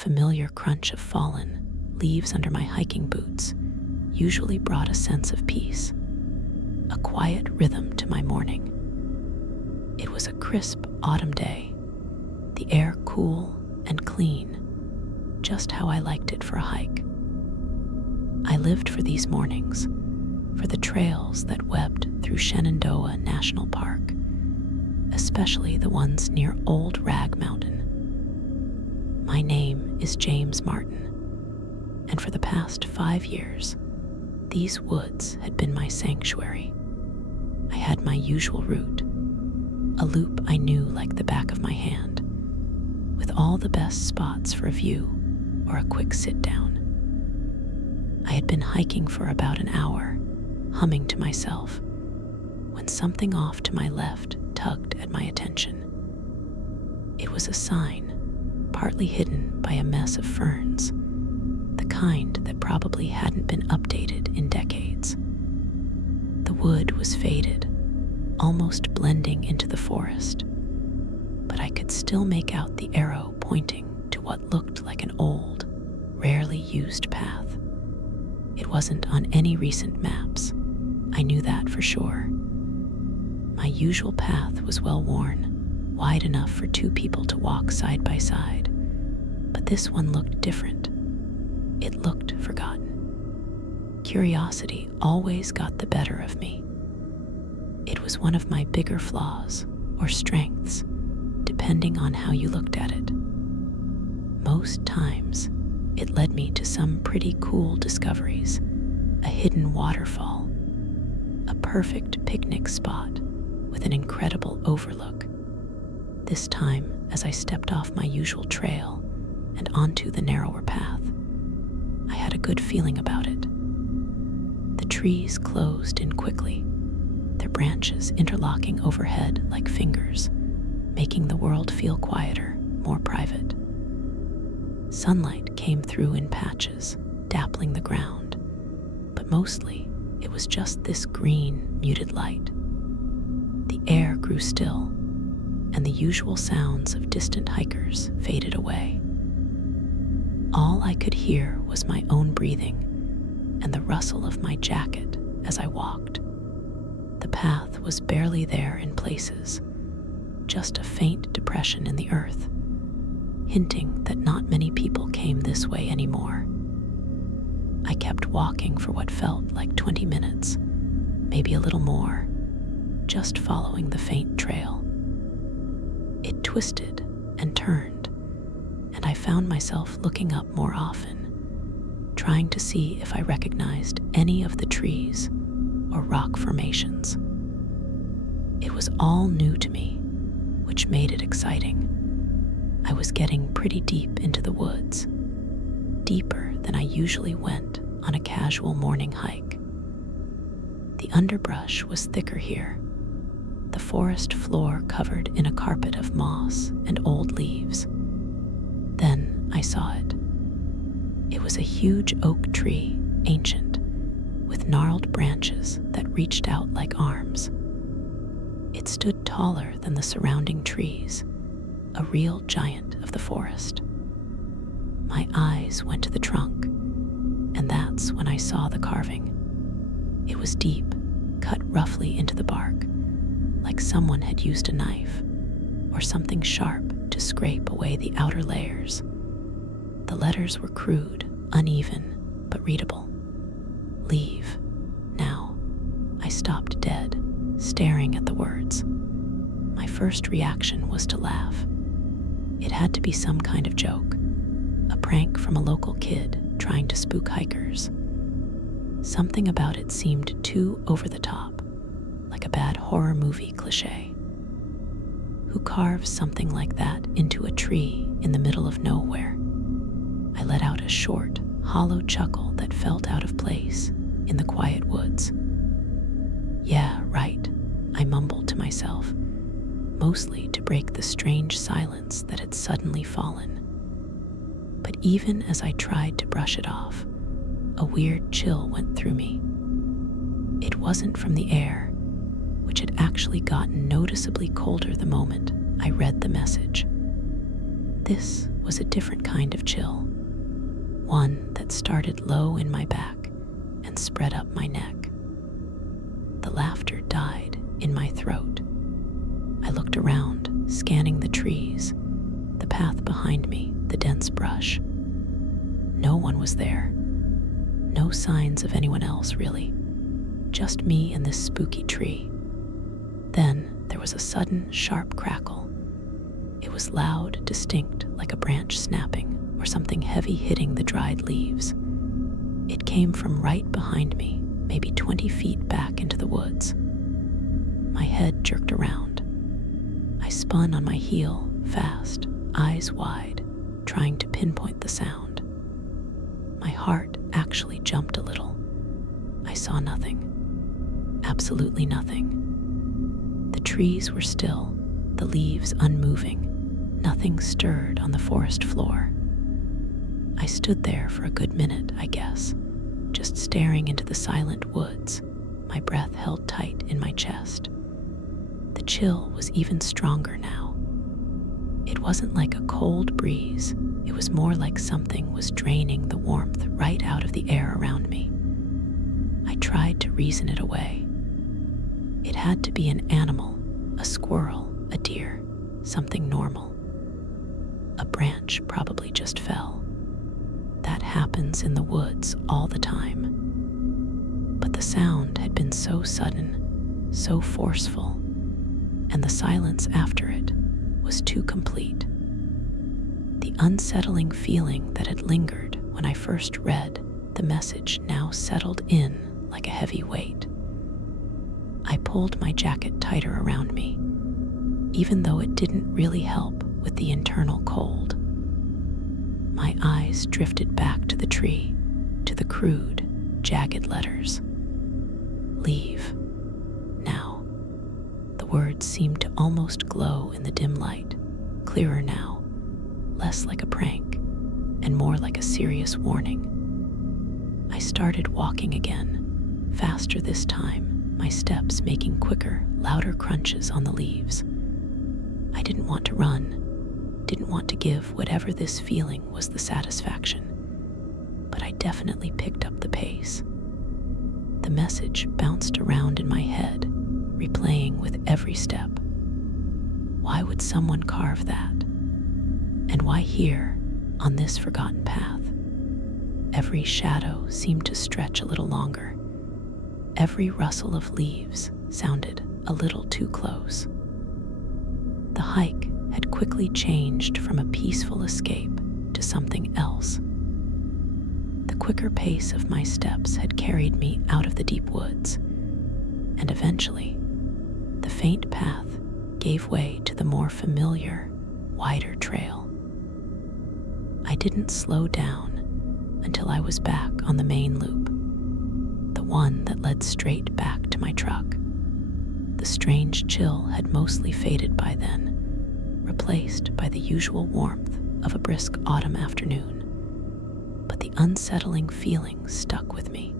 familiar crunch of fallen leaves under my hiking boots usually brought a sense of peace, a quiet rhythm to my morning. It was a crisp autumn day, the air cool and clean, just how I liked it for a hike. I lived for these mornings, for the trails that webbed through Shenandoah National Park, especially the ones near Old Rag Mountain. My name is James Martin, and for the past 5 years, these woods had been my sanctuary. I had my usual route, a loop I knew like the back of my hand, with all the best spots for a view or a quick sit down. I had been hiking for about an hour, humming to myself, when something off to my left tugged at my attention. It was a sign, partly hidden by a mess of ferns, the kind that probably hadn't been updated in decades. The wood was faded, almost blending into the forest, but I could still make out the arrow pointing to what looked like an old, rarely used path. It wasn't on any recent maps, I knew that for sure. My usual path was well worn, wide enough for 2 people to walk side by side, but this one looked different. It looked forgotten. Curiosity always got the better of me. It was one of my bigger flaws, or strengths, depending on how you looked at it. Most times, it led me to some pretty cool discoveries, a hidden waterfall, a perfect picnic spot with an incredible overlook. This time, as I stepped off my usual trail and onto the narrower path, I had a good feeling about it. The trees closed in quickly, their branches interlocking overhead like fingers, making the world feel quieter, more private. Sunlight came through in patches, dappling the ground, but mostly it was just this green, muted light. The air grew still, and the usual sounds of distant hikers faded away. All I could hear was my own breathing and the rustle of my jacket as I walked. The path was barely there in places, just a faint depression in the earth, hinting that not many people came this way anymore. I kept walking for what felt like 20 minutes, maybe a little more, just following the faint trail. It twisted and turned, and I found myself looking up more often, trying to see if I recognized any of the trees or rock formations. It was all new to me, which made it exciting. I was getting pretty deep into the woods, deeper than I usually went on a casual morning hike. The underbrush was thicker here, the forest floor covered in a carpet of moss and old leaves. Then I saw it. It was a huge oak tree, ancient, with gnarled branches that reached out like arms. It stood taller than the surrounding trees, a real giant of the forest. My eyes went to the trunk, and that's when I saw the carving. It was deep, cut roughly into the bark, like someone had used a knife or something sharp to scrape away the outer layers. The letters were crude, uneven, but readable. Leave, now. I stopped dead, staring at the words. My first reaction was to laugh. It had to be some kind of joke, a prank from a local kid trying to spook hikers. Something about it seemed too over the top, like a bad horror movie cliché. Who carves something like that into a tree in the middle of nowhere? I let out a short, hollow chuckle that felt out of place in the quiet woods. Yeah, right, I mumbled to myself, mostly to break the strange silence that had suddenly fallen. But even as I tried to brush it off, a weird chill went through me. It wasn't from the air, which had actually gotten noticeably colder the moment I read the message. This was a different kind of chill, one that started low in my back and spread up my neck. The laughter died in my throat. I looked around, scanning the trees, the path behind me, the dense brush. No one was there. No signs of anyone else, really. Just me and this spooky tree. Then there was a sudden, sharp crackle. It was loud, distinct, like a branch snapping or something heavy hitting the dried leaves. It came from right behind me, maybe 20 feet back into the woods. My head jerked around. I spun on my heel, fast, eyes wide, trying to pinpoint the sound. My heart actually jumped a little. I saw nothing. Absolutely nothing. The trees were still, the leaves unmoving. Nothing stirred on the forest floor. I stood there for a good minute, I guess, just staring into the silent woods, my breath held tight in my chest. The chill was even stronger now. It wasn't like a cold breeze, it was more like something was draining the warmth right out of the air around me. I tried to reason it away. It had to be an animal, a squirrel, a deer, something normal. A branch probably just fell. That happens in the woods all the time. But the sound had been so sudden, so forceful, and the silence after it was too complete. The unsettling feeling that had lingered when I first read the message now settled in like a heavy weight. I pulled my jacket tighter around me, even though it didn't really help with the internal cold. My eyes drifted back to the tree, to the crude, jagged letters. Leave. Now. The words seemed to almost glow in the dim light, clearer now, less like a prank, and more like a serious warning. I started walking again, faster this time, my steps making quicker, louder crunches on the leaves. I didn't want to run, didn't want to give whatever this feeling was the satisfaction, but I definitely picked up the pace. The message bounced around in my head, replaying with every step. Why would someone carve that? And why here, on this forgotten path? Every shadow seemed to stretch a little longer. Every rustle of leaves sounded a little too close. The hike had quickly changed from a peaceful escape to something else. The quicker pace of my steps had carried me out of the deep woods, and eventually, the faint path gave way to the more familiar, wider trail. I didn't slow down until I was back on the main loop, the one that led straight back to my truck. The strange chill had mostly faded by then, replaced by the usual warmth of a brisk autumn afternoon. But the unsettling feeling stuck with me.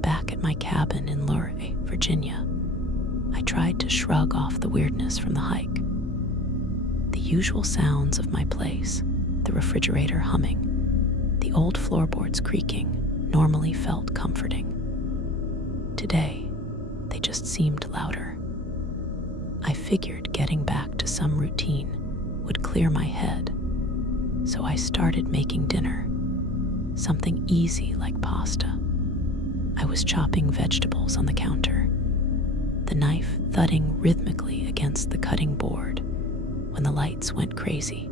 Back at my cabin in Luray, Virginia, I tried to shrug off the weirdness from the hike. The usual sounds of my place, the refrigerator humming, the old floorboards creaking, normally felt comforting. Today, they just seemed louder. I figured getting back to some routine would clear my head, so I started making dinner, something easy like pasta. I was chopping vegetables on the counter, the knife thudding rhythmically against the cutting board when the lights went crazy.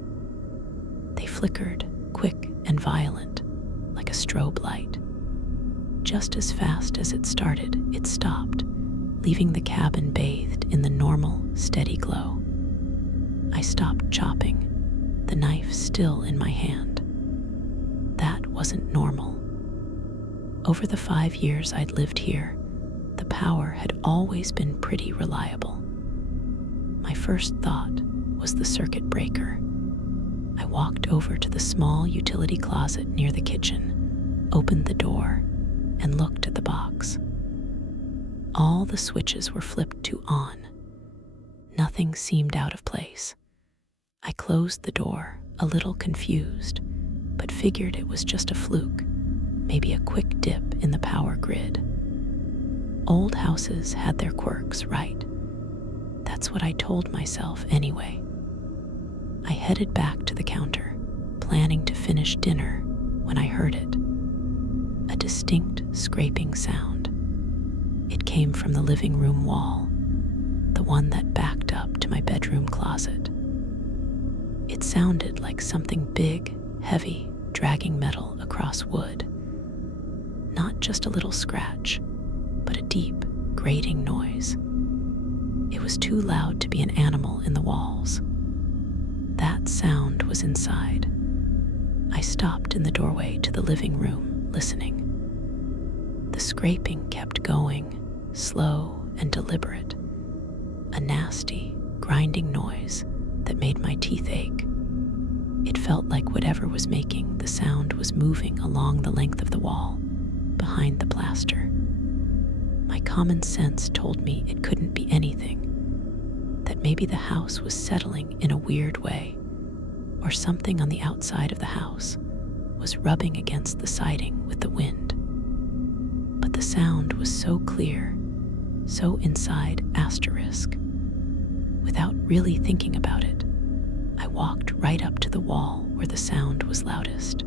They flickered, quick and violent, like a strobe light. Just as fast as it started, it stopped, leaving the cabin bathed in the normal, steady glow. I stopped chopping, the knife still in my hand. That wasn't normal. Over the 5 years I'd lived here, the power had always been pretty reliable. My first thought was the circuit breaker. I walked over to the small utility closet near the kitchen, opened the door, and looked at the box. All the switches were flipped to on. Nothing seemed out of place. I closed the door, a little confused, but figured it was just a fluke, maybe a quick dip in the power grid. Old houses had their quirks, right? That's what I told myself anyway. I headed back to the counter, planning to finish dinner, when I heard it. A distinct scraping sound. It came from the living room wall, the one that backed up to my bedroom closet. It sounded like something big, heavy, dragging metal across wood. Not just a little scratch, but a deep, grating noise. It was too loud to be an animal in the walls. That sound was inside. I stopped in the doorway to the living room, listening. The scraping kept going, slow and deliberate. A nasty, grinding noise that made my teeth ache. It felt like whatever was making the sound was moving along the length of the wall, behind the plaster. My common sense told me it couldn't be anything, that maybe the house was settling in a weird way, or something on the outside of the house was rubbing against the siding with the wind. But the sound was so clear, so inside asterisk. Without really thinking about it, I walked right up to the wall where the sound was loudest.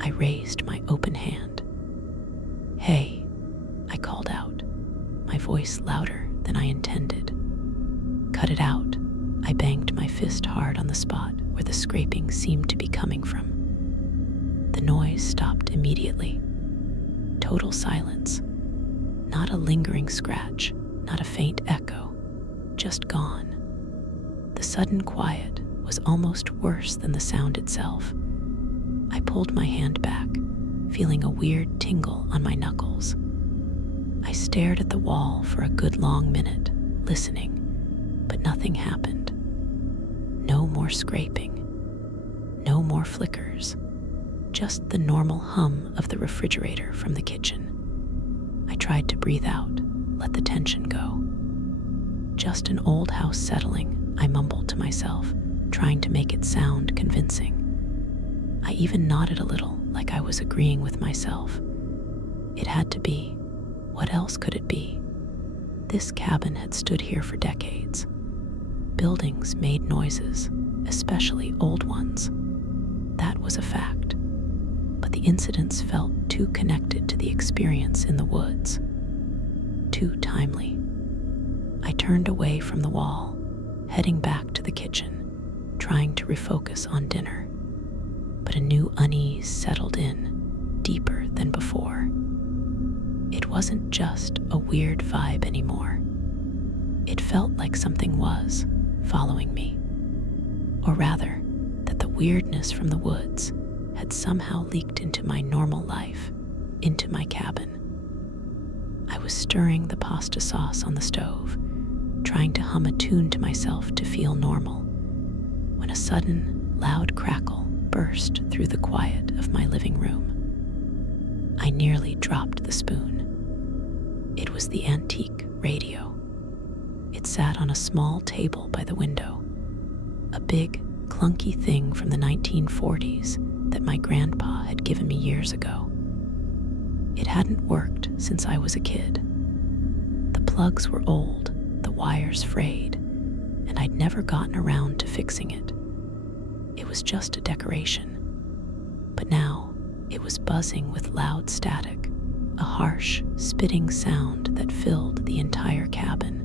I raised my open hand. "Hey," I called out, my voice louder than I intended. "Cut it out." I banged my fist hard on the spot where the scraping seemed to be coming from. The noise stopped immediately. Total silence. Not a lingering scratch, not a faint echo, just gone. The sudden quiet was almost worse than the sound itself. I pulled my hand back, feeling a weird tingle on my knuckles. I stared at the wall for a good long minute, listening, but nothing happened. No more scraping, no more flickers, just the normal hum of the refrigerator from the kitchen. I tried to breathe out, let the tension go. "Just an old house settling," I mumbled to myself, trying to make it sound convincing. I even nodded a little, like I was agreeing with myself. It had to be. What else could it be? This cabin had stood here for decades. Buildings made noises, especially old ones. That was a fact. But the incidents felt too connected to the experience in the woods. Too timely. I turned away from the wall, heading back to the kitchen, trying to refocus on dinner. But a new unease settled in, deeper than before. It wasn't just a weird vibe anymore. It felt like something was following me. Or rather, that the weirdness from the woods had somehow leaked into my normal life, into my cabin. I was stirring the pasta sauce on the stove, trying to hum a tune to myself to feel normal, when a sudden, loud crackle burst through the quiet of my living room. I nearly dropped the spoon. It was the antique radio. It sat on a small table by the window, a big, clunky thing from the 1940s that my grandpa had given me years ago. It hadn't worked since I was a kid. The plugs were old, the wires frayed, and I'd never gotten around to fixing it. It was just a decoration. But now, it was buzzing with loud static, a harsh, spitting sound that filled the entire cabin.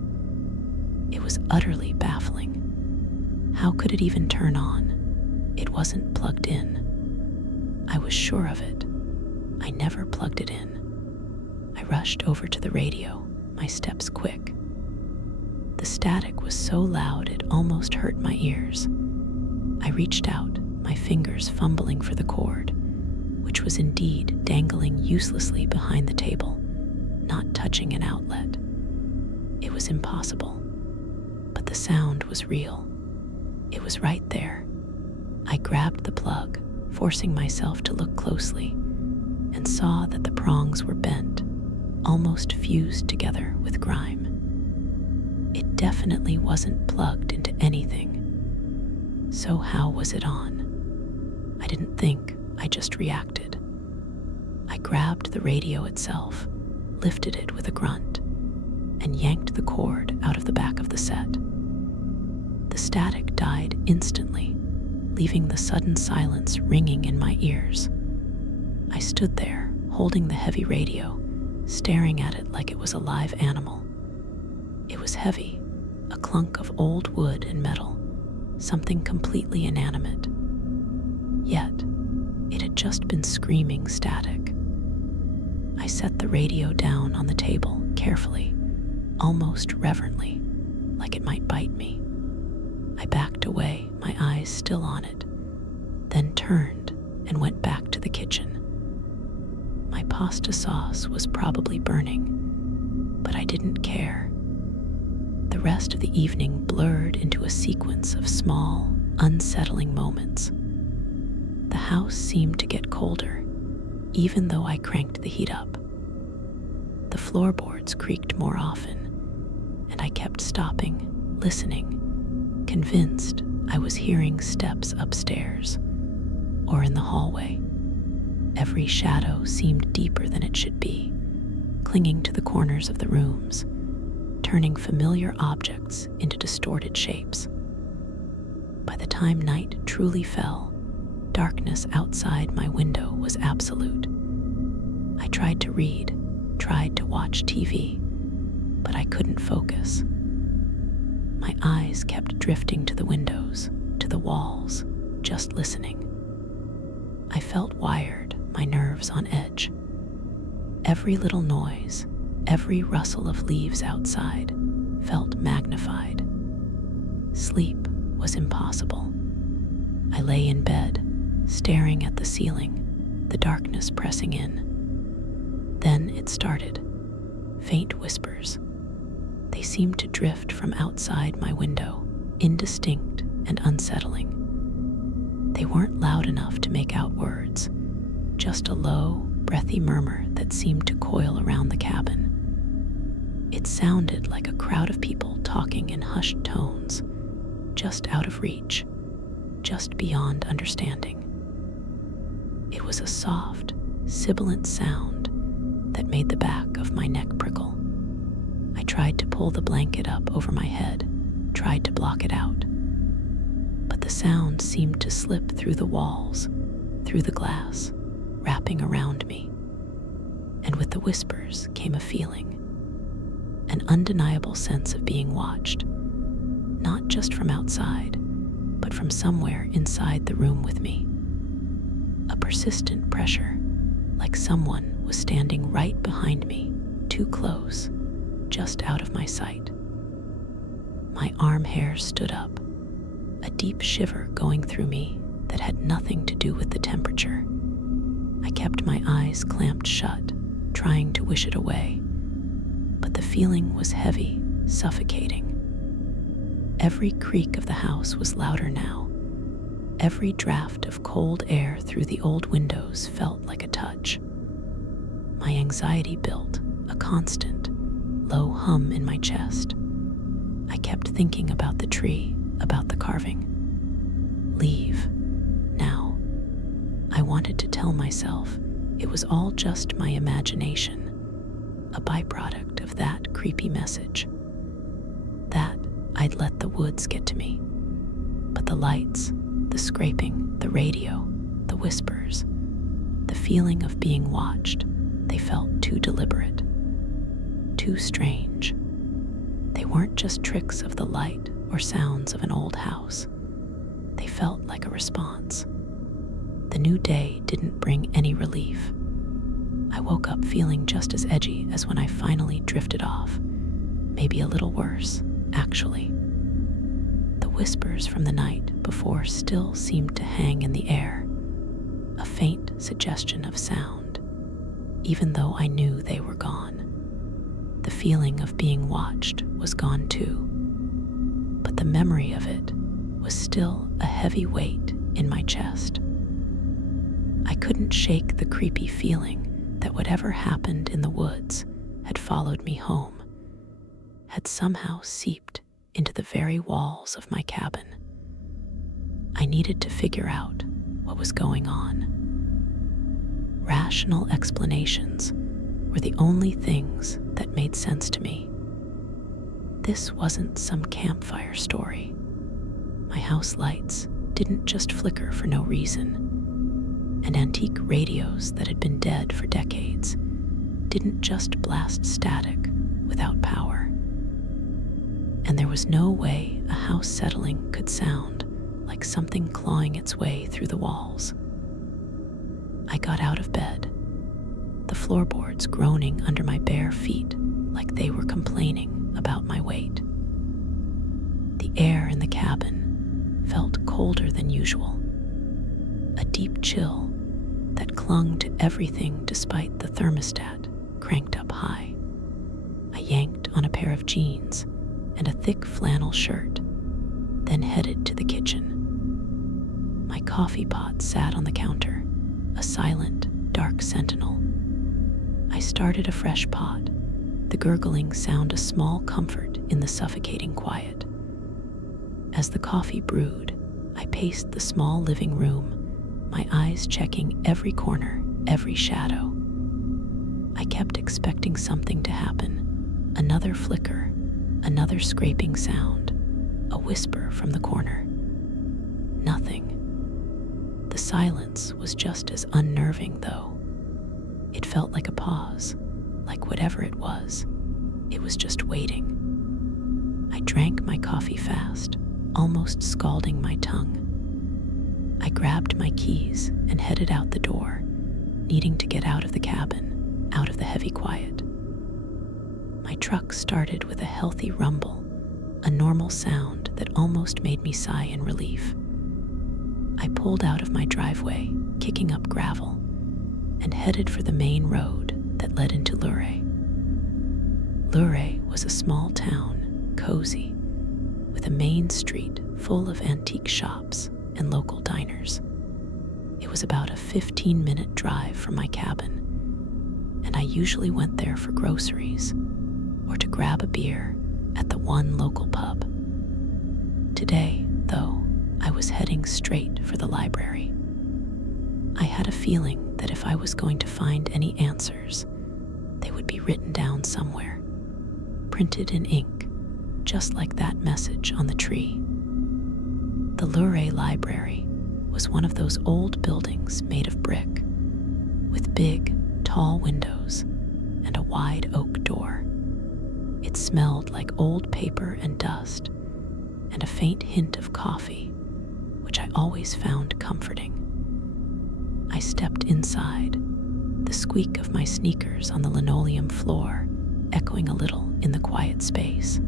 It was utterly baffling. How could it even turn on? It wasn't plugged in. I was sure of it. I never plugged it in. I rushed over to the radio, my steps quick. The static was so loud it almost hurt my ears. I reached out, my fingers fumbling for the cord, which was indeed dangling uselessly behind the table, not touching an outlet. It was impossible. But the sound was real. It was right there. I grabbed the plug, forcing myself to look closely, and saw that the prongs were bent, almost fused together with grime. It definitely wasn't plugged into anything. So how was it on? I didn't think, I just reacted. I grabbed the radio itself, lifted it with a grunt, and yanked the cord out of the back of the set. The static died instantly, leaving the sudden silence ringing in my ears. I stood there, holding the heavy radio, staring at it like it was a live animal. It was heavy, a clunk of old wood and metal, something completely inanimate. Yet, it had just been screaming static. I set the radio down on the table carefully, almost reverently, like it might bite me. I backed away, my eyes still on it, then turned and went back to the kitchen. My pasta sauce was probably burning, but I didn't care. The rest of the evening blurred into a sequence of small, unsettling moments. The house seemed to get colder, even though I cranked the heat up. The floorboards creaked more often, and I kept stopping, listening, convinced I was hearing steps upstairs or in the hallway. Every shadow seemed deeper than it should be, clinging to the corners of the rooms, turning familiar objects into distorted shapes. By the time night truly fell, darkness outside my window was absolute. I tried to read, tried to watch TV, but I couldn't focus. My eyes kept drifting to the windows, to the walls, just listening. I felt wired, my nerves on edge. Every little noise, every rustle of leaves outside felt magnified. Sleep was impossible. I lay in bed, staring at the ceiling, the darkness pressing in. Then it started. Faint whispers. They seemed to drift from outside my window, indistinct and unsettling. They weren't loud enough to make out words, just a low, breathy murmur that seemed to coil around the cabin. It sounded like a crowd of people talking in hushed tones, just out of reach, just beyond understanding. It was a soft, sibilant sound that made the back of my neck prickle. I tried to pull the blanket up over my head, tried to block it out. But the sound seemed to slip through the walls, through the glass, wrapping around me. And with the whispers came a feeling, an undeniable sense of being watched, not just from outside, but from somewhere inside the room with me. A persistent pressure, like someone was standing right behind me, too close, just out of my sight. My arm hairs stood up, a deep shiver going through me that had nothing to do with the temperature. I kept my eyes clamped shut, trying to wish it away, but the feeling was heavy, suffocating. Every creak of the house was louder now. Every draft of cold air through the old windows felt like a touch. My anxiety built, a constant, low hum in my chest. I kept thinking about the tree, about the carving. Leave, now. I wanted to tell myself it was all just my imagination, a byproduct of that creepy message. That I'd let the woods get to me. But the lights, the scraping, the radio, the whispers, the feeling of being watched, they felt too deliberate, too strange. They weren't just tricks of the light or sounds of an old house. They felt like a response. The new day didn't bring any relief. I woke up feeling just as edgy as when I finally drifted off, maybe a little worse, actually. The whispers from the night before still seemed to hang in the air, a faint suggestion of sound, even though I knew they were gone. The feeling of being watched was gone too, but the memory of it was still a heavy weight in my chest. I couldn't shake the creepy feeling that whatever happened in the woods had followed me home, had somehow seeped into the very walls of my cabin. I needed to figure out what was going on. Rational explanations were the only things that made sense to me. This wasn't some campfire story. My house lights didn't just flicker for no reason, and antique radios that had been dead for decades didn't just blast static without power. And there was no way a house settling could sound like something clawing its way through the walls. I got out of bed, the floorboards groaning under my bare feet like they were complaining about my weight. The air in the cabin felt colder than usual, a deep chill that clung to everything despite the thermostat cranked up high. I yanked on a pair of jeans and a thick flannel shirt, then headed to the kitchen. My coffee pot sat on the counter, a silent, dark sentinel. I started a fresh pot, the gurgling sound a small comfort in the suffocating quiet. As the coffee brewed, I paced the small living room, my eyes checking every corner, every shadow. I kept expecting something to happen, another flicker, another scraping sound, a whisper from the corner. Nothing. The silence was just as unnerving, though. It felt like a pause, like whatever it was just waiting. I drank my coffee fast, almost scalding my tongue. I grabbed my keys and headed out the door, needing to get out of the cabin, out of the heavy quiet. My truck started with a healthy rumble, a normal sound that almost made me sigh in relief. I pulled out of my driveway, kicking up gravel, and headed for the main road that led into Luray. Luray was a small town, cozy, with a main street full of antique shops and local diners. It was about a 15-minute drive from my cabin, and I usually went there for groceries or to grab a beer at the one local pub. Today, though, I was heading straight for the library. I had a feeling that if I was going to find any answers, they would be written down somewhere, printed in ink, just like that message on the tree. The Luray Library was one of those old buildings made of brick, with big, tall windows and a wide oak door. It smelled like old paper and dust, and a faint hint of coffee, which I always found comforting. I stepped inside, the squeak of my sneakers on the linoleum floor echoing a little in the quiet space.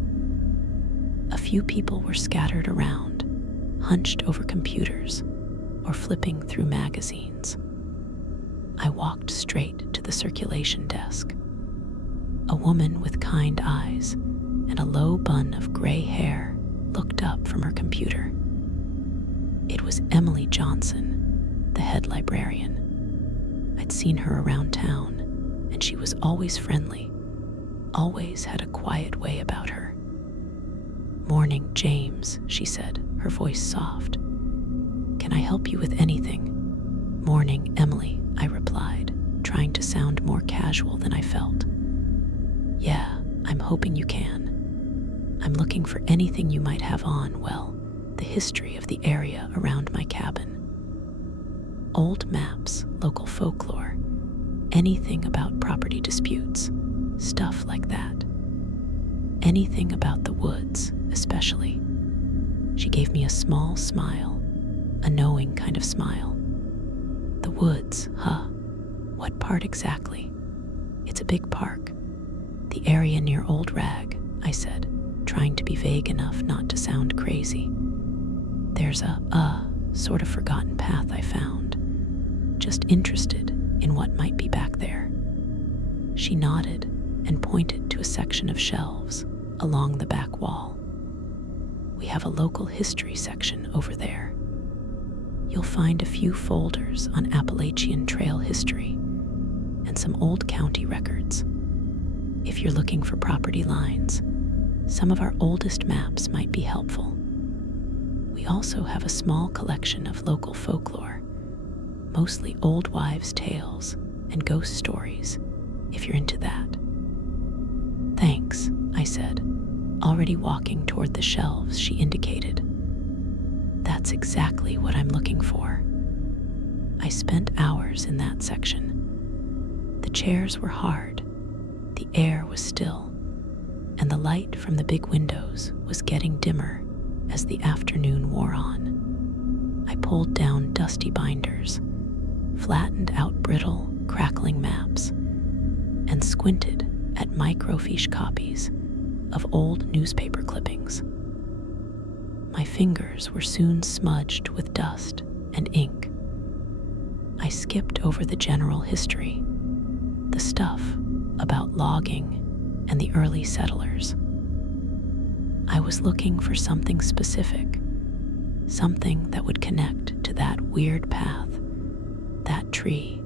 A few people were scattered around, hunched over computers or flipping through magazines. I walked straight to the circulation desk. A woman with kind eyes and a low bun of gray hair looked up from her computer. It was Emily Johnson, the head librarian. I'd seen her around town, and she was always friendly, always had a quiet way about her. "Morning, James," she said, her voice soft. "Can I help you with anything?" "Morning, Emily," I replied, trying to sound more casual than I felt. "Yeah, I'm hoping you can. I'm looking for anything you might have on, well, the history of the area around my cabin. Old maps, local folklore, anything about property disputes, stuff like that. Anything about the woods, especially." She gave me a small smile, a knowing kind of smile. "The woods, huh? What part exactly?" "It's a big park. The area near Old Rag," I said, trying to be vague enough not to sound crazy. "There's a sort of forgotten path I found. Just interested in what might be back there." She nodded and pointed to a section of shelves along the back wall. "We have a local history section over there. You'll find a few folders on Appalachian Trail history and some old county records. If you're looking for property lines, some of our oldest maps might be helpful. We also have a small collection of local folklore, mostly old wives' tales and ghost stories, if you're into that. Thanks, I said, already walking toward the shelves she indicated. That's exactly what I'm looking for. I spent hours in that section. The chairs were hard, the air was still, and the light from the big windows was getting dimmer as the afternoon wore on. I pulled down dusty binders, flattened out brittle, crackling maps, and squinted at microfiche copies of old newspaper clippings. My fingers were soon smudged with dust and ink. I skipped over the general history, the stuff about logging and the early settlers. I was looking for something specific, something that would connect to that weird path, that tree,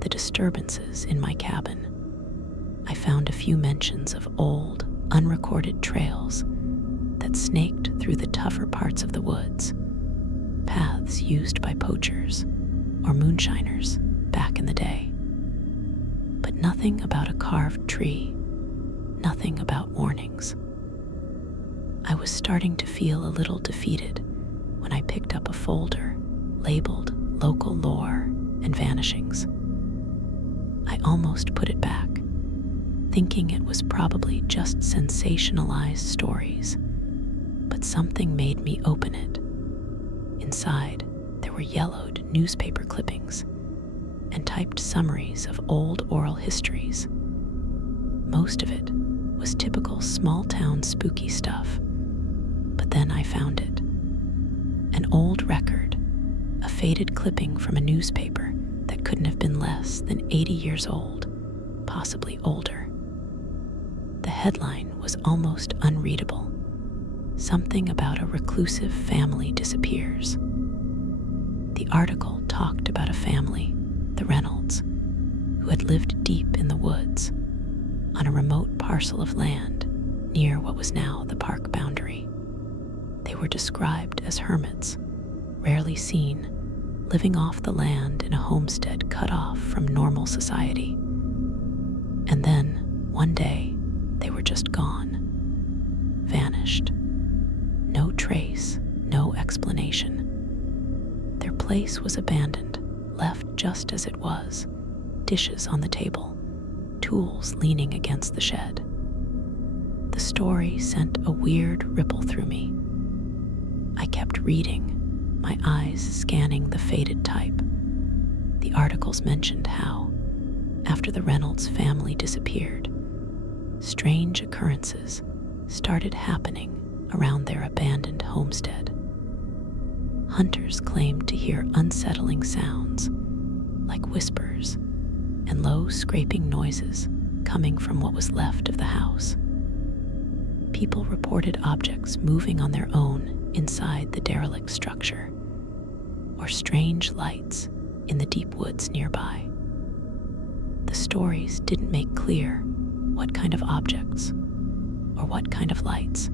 the disturbances in my cabin. I found a few mentions of old, unrecorded trails that snaked through the tougher parts of the woods, paths used by poachers or moonshiners back in the day. But nothing about a carved tree, nothing about warnings. I was starting to feel a little defeated when I picked up a folder labeled Local Lore and Vanishings. I almost put it back, thinking it was probably just sensationalized stories, but something made me open it. Inside, there were yellowed newspaper clippings and typed summaries of old oral histories. Most of it was typical small-town spooky stuff, but then I found it. An old record, a faded clipping from a newspaper that couldn't have been less than 80 years old, possibly older. The headline was almost unreadable. Something about a reclusive family disappears. The article talked about a family, the Reynolds, who had lived deep in the woods on a remote parcel of land near what was now the park boundary. They were described as hermits, rarely seen, living off the land in a homestead cut off from normal society. And then, one day, they were just gone, vanished. No trace, no explanation. Their place was abandoned, left just as it was, dishes on the table, tools leaning against the shed. The story sent a weird ripple through me. I kept reading, my eyes scanning the faded type. The articles mentioned how, after the Reynolds family disappeared, strange occurrences started happening around their abandoned homestead. Hunters claimed to hear unsettling sounds, like whispers and low scraping noises coming from what was left of the house. People reported objects moving on their own inside the derelict structure, or strange lights in the deep woods nearby. The stories didn't make clear what kind of objects or what kind of lights,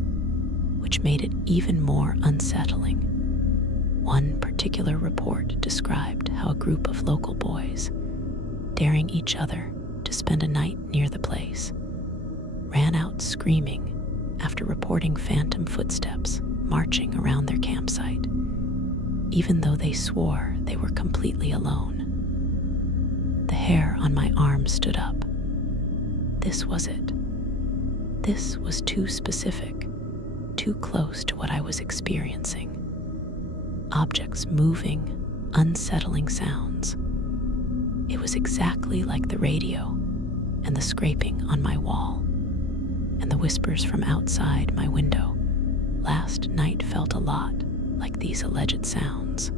which made it even more unsettling. One particular report described how a group of local boys, daring each other to spend a night near the place, ran out screaming after reporting phantom footsteps marching around their campsite, even though they swore they were completely alone. The hair on my arm stood up. This was it. This was too specific, too close to what I was experiencing. Objects moving, unsettling sounds. It was exactly like the radio and the scraping on my wall and the whispers from outside my window. Last night felt a lot like these alleged sounds.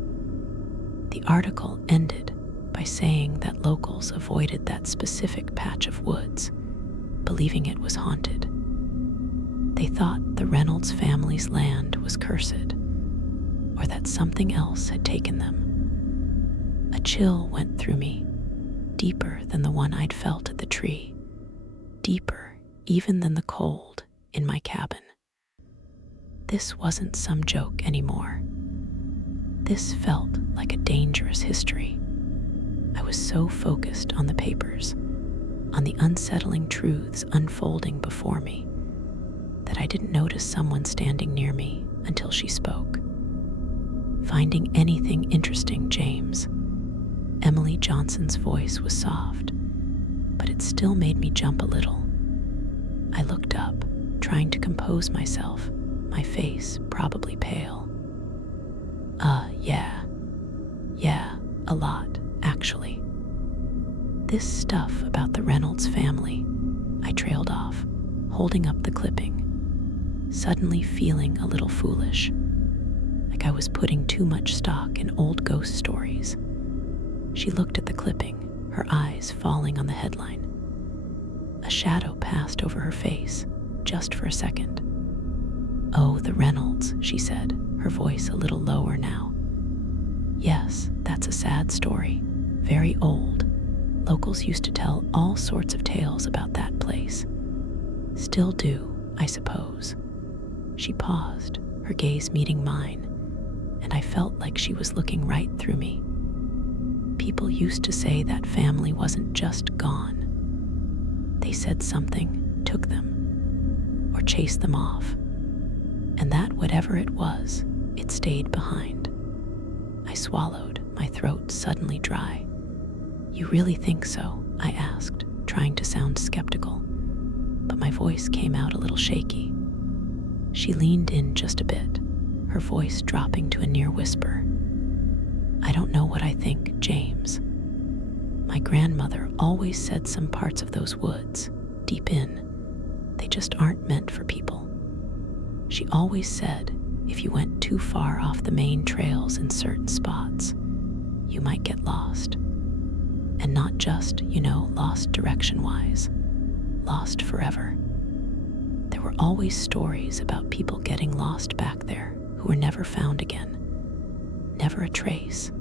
The article ended by saying that locals avoided that specific patch of woods, believing it was haunted. They thought the Reynolds family's land was cursed, or that something else had taken them. A chill went through me, deeper than the one I'd felt at the tree, deeper even than the cold in my cabin. This wasn't some joke anymore. This felt like a dangerous history, was so focused on the papers, on the unsettling truths unfolding before me, that I didn't notice someone standing near me until she spoke. "Finding anything interesting, James?" Emily Johnson's voice was soft, but it still made me jump a little. I looked up, trying to compose myself, my face probably pale. Yeah, a lot, actually. This stuff about the Reynolds family," I trailed off, holding up the clipping, suddenly feeling a little foolish, like I was putting too much stock in old ghost stories. She looked at the clipping, her eyes falling on the headline. A shadow passed over her face, just for a second. "Oh, the Reynolds," she said, her voice a little lower now. "Yes, that's a sad story. Very old. Locals used to tell all sorts of tales about that place. Still do, I suppose." She paused, her gaze meeting mine, and I felt like she was looking right through me. "People used to say that family wasn't just gone. They said something took them, or chased them off, and that whatever it was, it stayed behind." I swallowed, my throat suddenly dry. "You really think so?" I asked, trying to sound skeptical, but my voice came out a little shaky. She leaned in just a bit, her voice dropping to a near whisper. "I don't know what I think, James. My grandmother always said some parts of those woods, deep in, they just aren't meant for people. She always said if you went too far off the main trails in certain spots, you might get lost. And not just, lost direction-wise, lost forever. There were always stories about people getting lost back there who were never found again. Never a trace."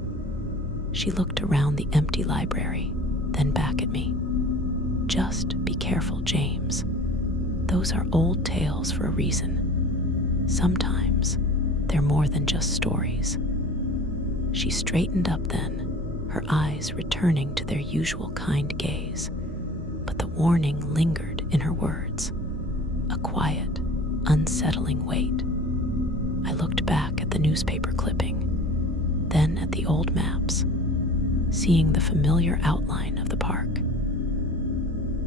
She looked around the empty library, then back at me. "Just be careful, James. Those are old tales for a reason. Sometimes they're more than just stories." She straightened up then, her eyes returning to their usual kind gaze, but the warning lingered in her words, a quiet, unsettling weight. I looked back at the newspaper clipping, then at the old maps, seeing the familiar outline of the park.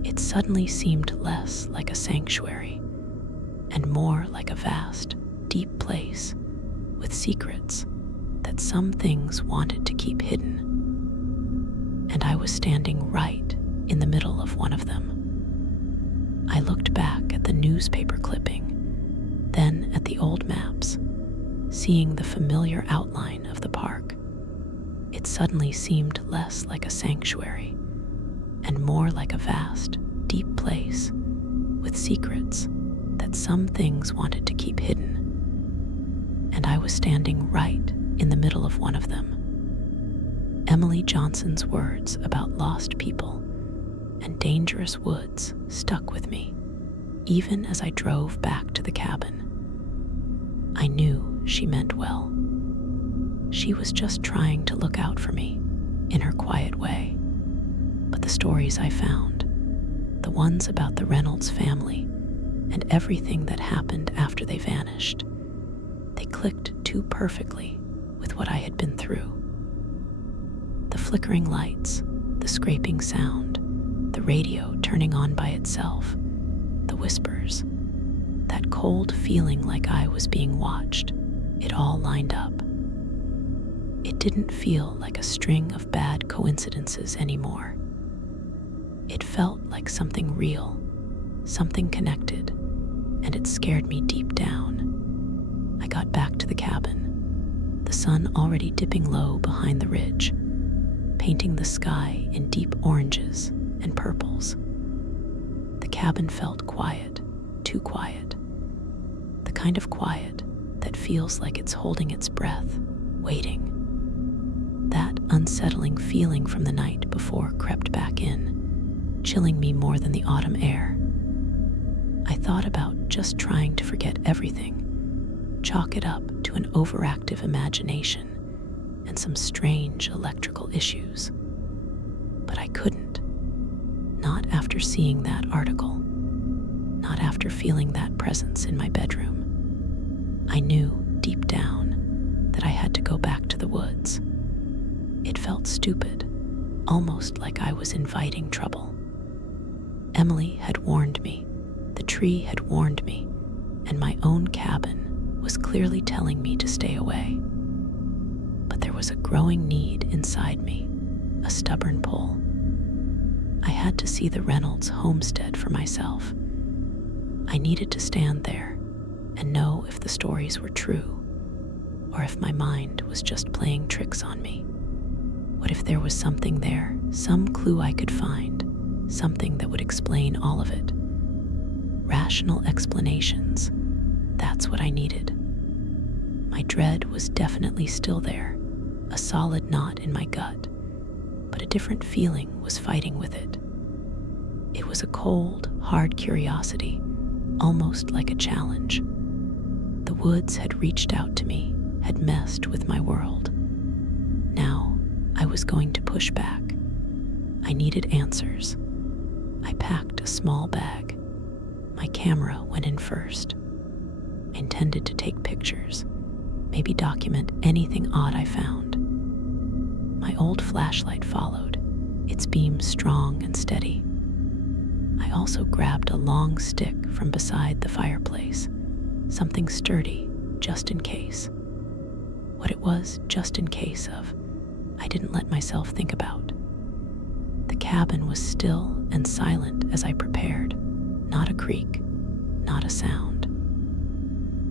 It suddenly seemed less like a sanctuary and more like a vast, deep place with secrets that some things wanted to keep hidden. And I was standing right in the middle of one of them. I looked back at the newspaper clipping, then at the old maps, seeing the familiar outline of the park. It suddenly seemed less like a sanctuary and more like a vast, deep place with secrets that some things wanted to keep hidden. And I was standing right in the middle of one of them. Emily Johnson's words about lost people and dangerous woods stuck with me, even as I drove back to the cabin. I knew she meant well. She was just trying to look out for me in her quiet way. But the stories I found, the ones about the Reynolds family and everything that happened after they vanished, they clicked too perfectly with what I had been through. The flickering lights, the scraping sound, the radio turning on by itself, the whispers, that cold feeling like I was being watched, it all lined up. It didn't feel like a string of bad coincidences anymore. It felt like something real, something connected, and it scared me deep down. I got back to the cabin, the sun already dipping low behind the ridge, painting the sky in deep oranges and purples. The cabin felt quiet, too quiet. The kind of quiet that feels like it's holding its breath, waiting. That unsettling feeling from the night before crept back in, chilling me more than the autumn air. I thought about just trying to forget everything, chalk it up to an overactive imagination and some strange electrical issues. Not after seeing that article, not after feeling that presence in my bedroom. I knew deep down that I had to go back to the woods. It felt stupid, almost like I was inviting trouble. Emily had warned me, the tree had warned me, and my own cabin was clearly telling me to stay away. But there was a growing need inside me, a stubborn pull. I had to see the Reynolds homestead for myself. I needed to stand there and know if the stories were true, or if my mind was just playing tricks on me. What if there was something there, some clue I could find, something that would explain all of it? Rational explanations, that's what I needed. My dread was definitely still there, a solid knot in my gut, but a different feeling was fighting with it. It was a cold, hard curiosity, almost like a challenge. The woods had reached out to me, had messed with my world. Now, I was going to push back. I needed answers. I packed a small bag. My camera went in first. I intended to take pictures, maybe document anything odd I found. My old flashlight followed, its beam strong and steady. I also grabbed a long stick from beside the fireplace, something sturdy, just in case. What it was just in case of, I didn't let myself think about. The cabin was still and silent as I prepared, not a creak, not a sound.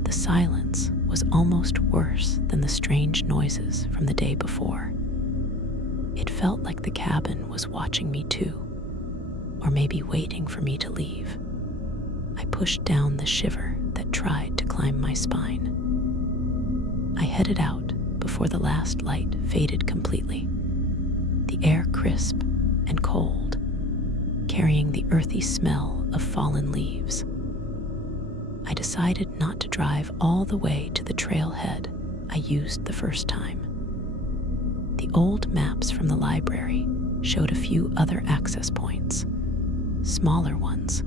The silence was almost worse than the strange noises from the day before. It felt like the cabin was watching me too, or maybe waiting for me to leave. I pushed down the shiver that tried to climb my spine. I headed out before the last light faded completely, the air crisp and cold, carrying the earthy smell of fallen leaves. I decided not to drive all the way to the trailhead I used the first time. The old maps from the library showed a few other access points, smaller ones,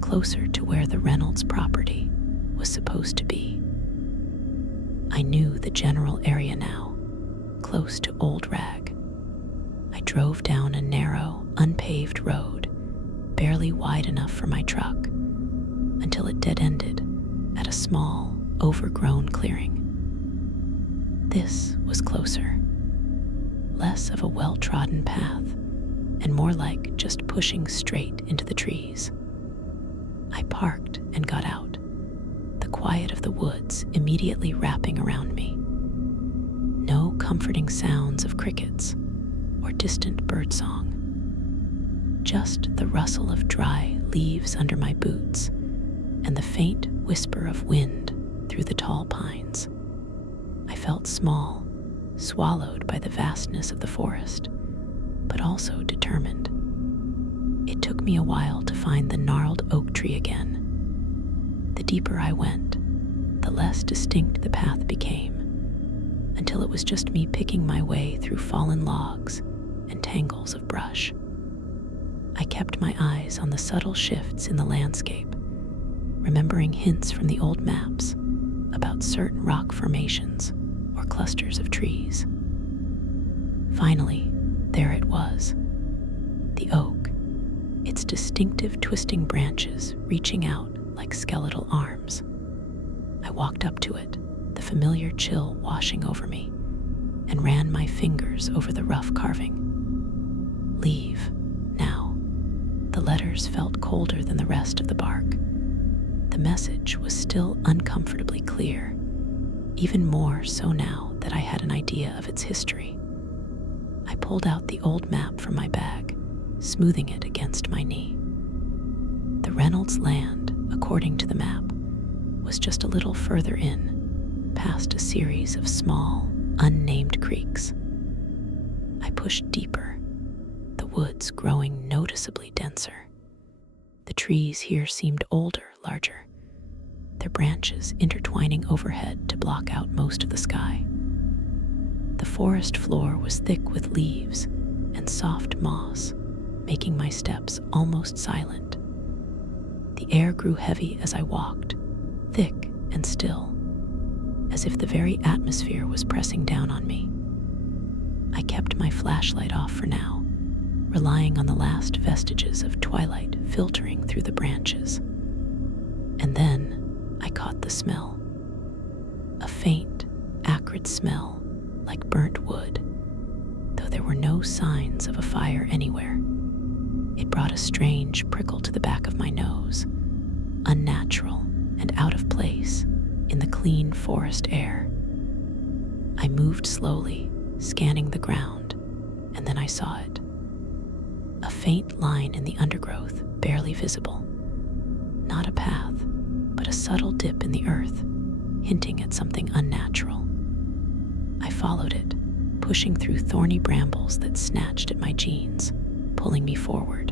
closer to where the Reynolds property was supposed to be. I knew the general area now, close to Old Rag. I drove down a narrow, unpaved road, barely wide enough for my truck, until it dead-ended at a small, overgrown clearing. This was closer, less of a well-trodden path, and more like just pushing straight into the trees. I parked and got out, the quiet of the woods immediately wrapping around me. No comforting sounds of crickets or distant birdsong, just the rustle of dry leaves under my boots and the faint whisper of wind through the tall pines. I felt small, swallowed by the vastness of the forest, but also determined. It took me a while to find the gnarled oak tree again. The deeper I went, the less distinct the path became, until it was just me picking my way through fallen logs and tangles of brush. I kept my eyes on the subtle shifts in the landscape, remembering hints from the old maps about certain rock formations or clusters of trees. Finally, there it was, the oak, its distinctive twisting branches reaching out like skeletal arms. I walked up to it, the familiar chill washing over me, and ran my fingers over the rough carving. Leave, now. The letters felt colder than the rest of the bark. The message was still uncomfortably clear, even more so now that I had an idea of its history. I pulled out the old map from my bag, smoothing it against my knee. The Reynolds land, according to the map, was just a little further in, past a series of small, unnamed creeks. I pushed deeper, the woods growing noticeably denser. The trees here seemed older, larger, their branches intertwining overhead to block out most of the sky. The forest floor was thick with leaves and soft moss, making my steps almost silent. The air grew heavy as I walked, thick and still, as if the very atmosphere was pressing down on me. I kept my flashlight off for now, relying on the last vestiges of twilight filtering through the branches. And then I caught the smell. A faint, acrid smell, like burnt wood, though there were no signs of a fire anywhere. It brought a strange prickle to the back of my nose, unnatural and out of place in the clean forest air. I moved slowly, scanning the ground, and then I saw it. A faint line in the undergrowth, barely visible. Not a path, but a subtle dip in the earth, hinting at something unnatural. I followed it, pushing through thorny brambles that snatched at my jeans, pulling me forward.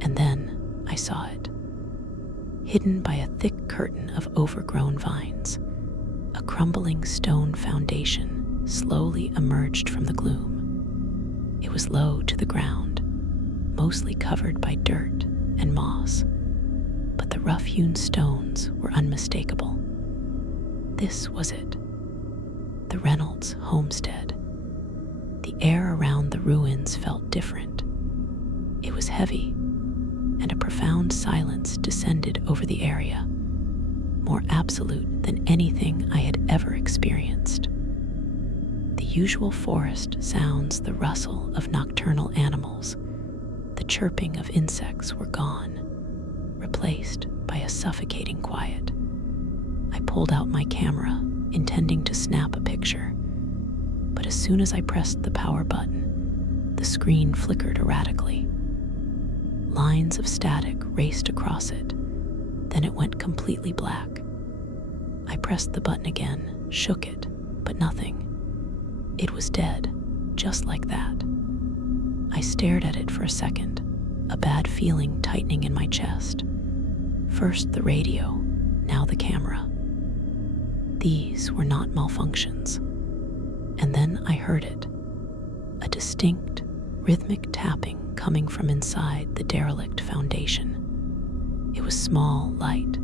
And then I saw it. Hidden by a thick curtain of overgrown vines, a crumbling stone foundation slowly emerged from the gloom. It was low to the ground, mostly covered by dirt and moss, but the rough-hewn stones were unmistakable. This was it. The Reynolds homestead. The air around the ruins felt different. It was heavy, and a profound silence descended over the area, more absolute than anything I had ever experienced. The usual forest sounds, the rustle of nocturnal animals, the chirping of insects were gone, replaced by a suffocating quiet. I pulled out my camera, intending to snap a picture, but as soon as I pressed the power button, the screen flickered erratically. Lines of static raced across it, then it went completely black. I pressed the button again, shook it, but nothing. It was dead, just like that. I stared at it for a second, a bad feeling tightening in my chest. First the radio, now the camera. These were not malfunctions. And then I heard it, a distinct, rhythmic tapping coming from inside the derelict foundation. It was small, light,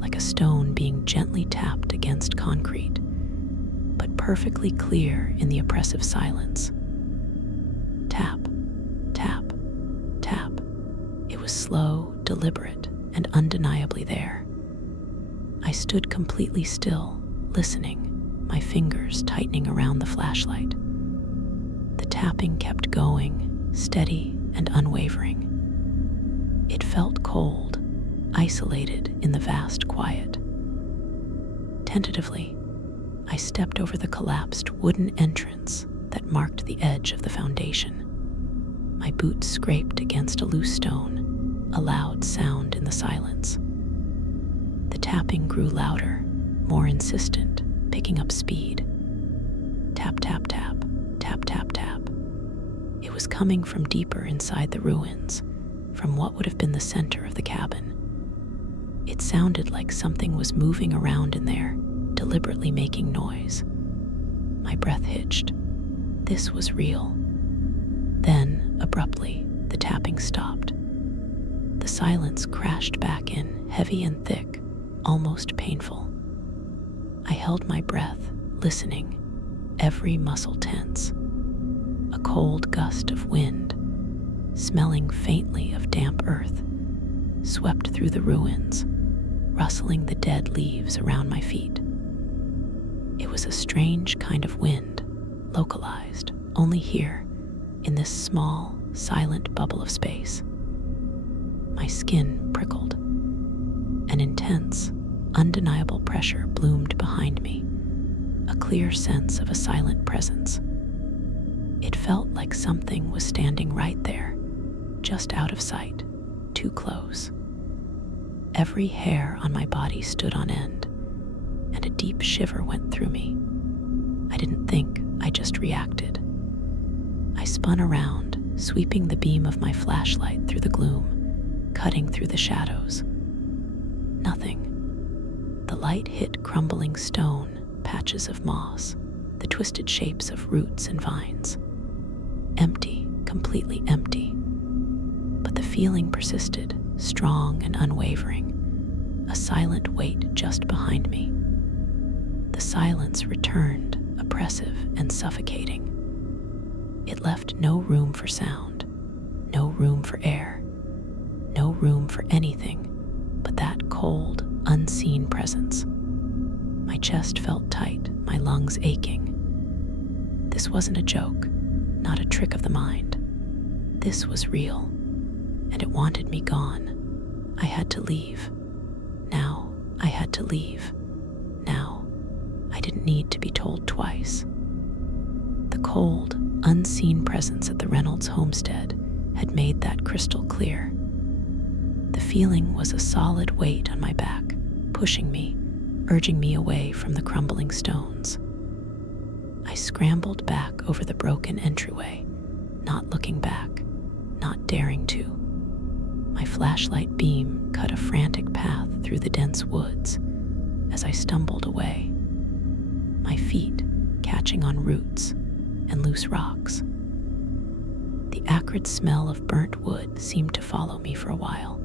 like a stone being gently tapped against concrete, but perfectly clear in the oppressive silence. Tap, tap, tap. It was slow, deliberate, and undeniably there. I stood completely still, listening, my fingers tightening around the flashlight. The tapping kept going, steady and unwavering. It felt cold, isolated in the vast quiet. Tentatively, I stepped over the collapsed wooden entrance that marked the edge of the foundation. My boots scraped against a loose stone, a loud sound in the silence. The tapping grew louder, more insistent, picking up speed. Tap, tap, tap, tap, tap, tap. It was coming from deeper inside the ruins, from what would have been the center of the cabin. It sounded like something was moving around in there, deliberately making noise. My breath hitched. This was real. Then, abruptly, the tapping stopped. The silence crashed back in, heavy and thick, almost painful. I held my breath, listening, every muscle tense. A cold gust of wind, smelling faintly of damp earth, swept through the ruins, rustling the dead leaves around my feet. It was a strange kind of wind, localized only here, in this small, silent bubble of space. My skin prickled. An intense, undeniable pressure bloomed behind me, a clear sense of a silent presence. It felt like something was standing right there, just out of sight, too close. Every hair on my body stood on end, and a deep shiver went through me. I didn't think, I just reacted. I spun around, sweeping the beam of my flashlight through the gloom, cutting through the shadows. Nothing. The light hit crumbling stone, patches of moss, the twisted shapes of roots and vines. Empty, completely empty. But the feeling persisted, strong and unwavering, a silent weight just behind me. The silence returned, oppressive and suffocating. It left no room for sound, no room for air, no room for anything but that cold, unseen presence. My chest felt tight, my lungs aching. This wasn't a joke, not a trick of the mind. This was real, and it wanted me gone. I had to leave. Now I had to leave. Now I didn't need to be told twice. The cold, unseen presence at the Reynolds homestead had made that crystal clear. The feeling was a solid weight on my back, pushing me, urging me away from the crumbling stones. I scrambled back over the broken entryway, not looking back, not daring to. My flashlight beam cut a frantic path through the dense woods as I stumbled away, my feet catching on roots and loose rocks. The acrid smell of burnt wood seemed to follow me for a while,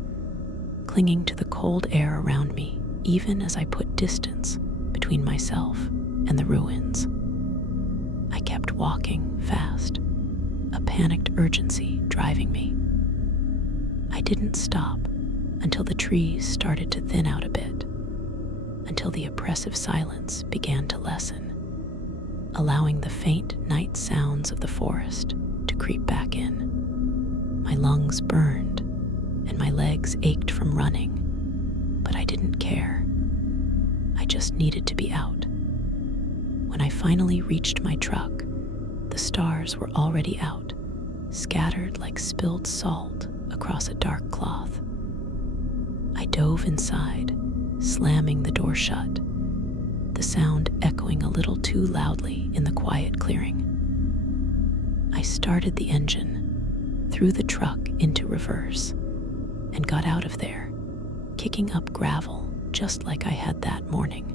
clinging to the cold air around me even as I put distance between myself and the ruins. I kept walking fast, a panicked urgency driving me. I didn't stop until the trees started to thin out a bit, until the oppressive silence began to lessen, allowing the faint night sounds of the forest to creep back in. My lungs burned and my legs ached from running, but I didn't care. I just needed to be out. When I finally reached my truck, the stars were already out, scattered like spilled salt across a dark cloth. I dove inside, slamming the door shut, the sound echoing a little too loudly in the quiet clearing. I started the engine, threw the truck into reverse, and got out of there, kicking up gravel just like I had that morning.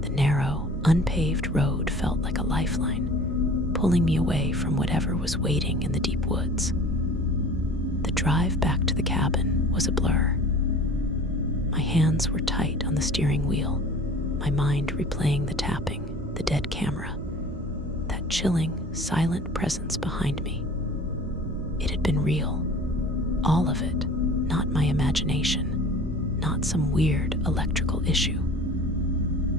The narrow, unpaved road felt like a lifeline, pulling me away from whatever was waiting in the deep woods. The drive back to the cabin was a blur. My hands were tight on the steering wheel, my mind replaying the tapping, the dead camera, that chilling, silent presence behind me. It had been real, all of it, not my imagination, not some weird electrical issue.